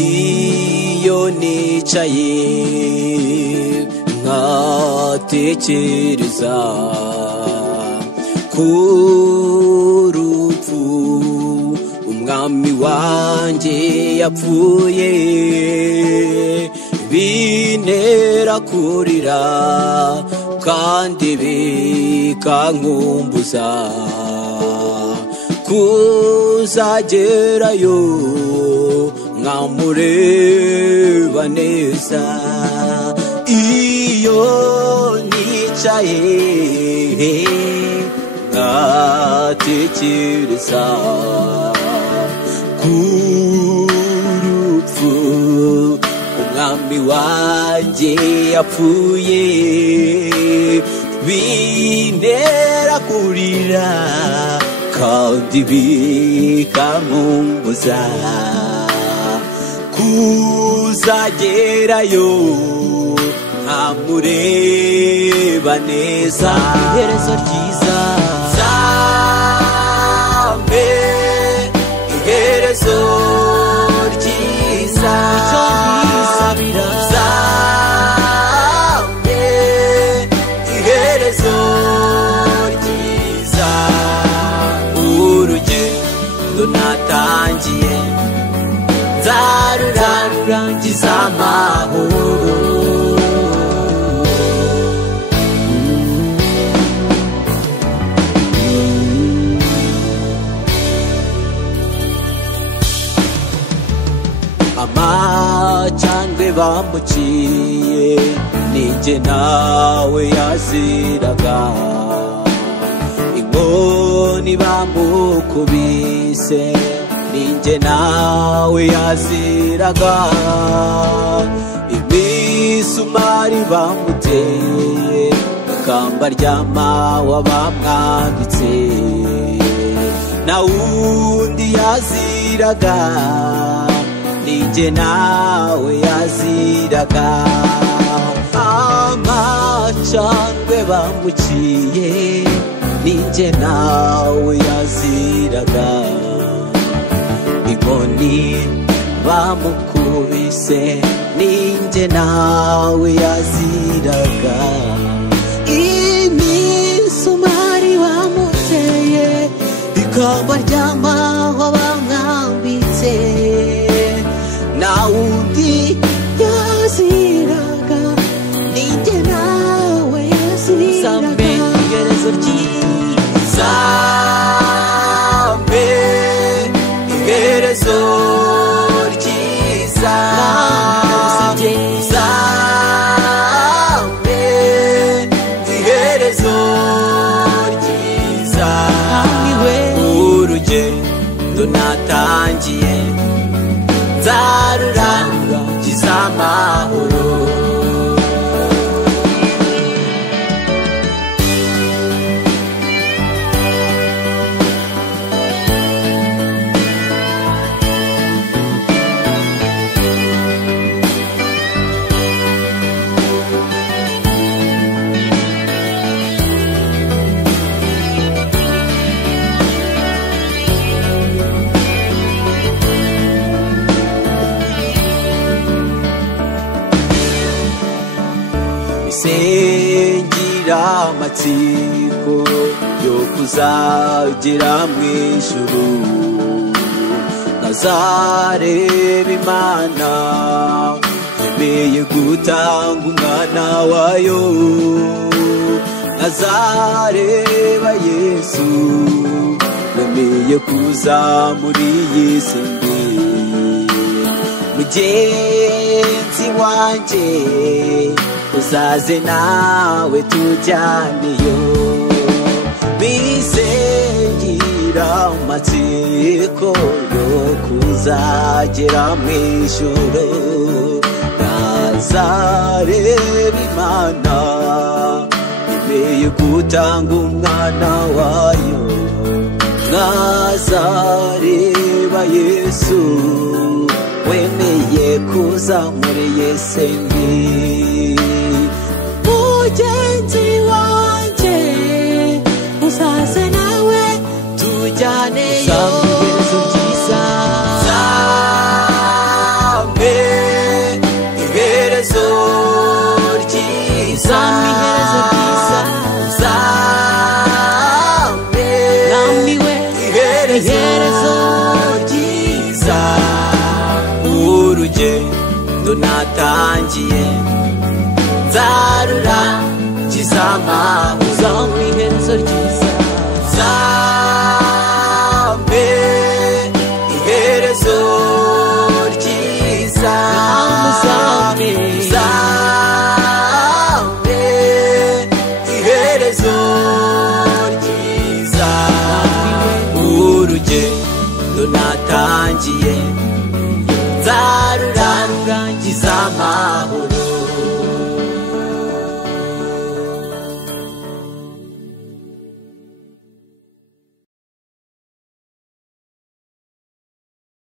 iyo nicaye nkatekereza ku rupfu umwami wanjye yapfuye, bintera kurira kandi bikankumbuza kuzagerayo nkamureba neza. Iyo nicaye ngatekereza ku rupfu umwami wanjye yapfuye, bintera kurira kandi bikankumbuza kuzagerayo nkamureba neza. Iherezo ryiza zambe, iherezo ryiza zambe, iherezo ryiza. Urugendo natangiye nzarurangiza amahoro. Amacandwe bamuciye ninjye nawe yaziraga, inkoni bamukubise ninjye nawe yaziraga, imisumari bamuteye ikamba ry'amahwa bamwambitse na wundi yaziraga, ninjye nawe yaziraga. Amacandwe bamuciye ninjye nawe yaziraga, inkoni bamukubise ninjye nawe yaziraga, imisumari bamuteye ikamba ry'amahwa bamwambitse na wundi yaziraga, ninjye nawe yaziraga. Iherezo ryiza zambe, iherezo ryiza zambe, iherezo ryiza. Urugendo natangiye nzarurangiza amahoro. Sengira amatsiko yo kuzagera mw'ijuru, nazareba Imana yemeye gutanga umwana wayo, nazareba Yesu yemeye kuza muri iyi si mbi. Mugenzi wanjye uzaze nawe tujyaneyo, bisengira amatsiko yo kuzagera mw'ijuru, nazareba Imana yemeye gutanga umwana wayo, nazareba Yesu wemeye kuza muri iyi si mbi. Mugenzi wanjye uzaze nawe tujyaneyo. Iherezo ryiza zambe, uzampa iherezo ryiza, uzampe nambiwe iherezo ryiza. Urugendo natangiye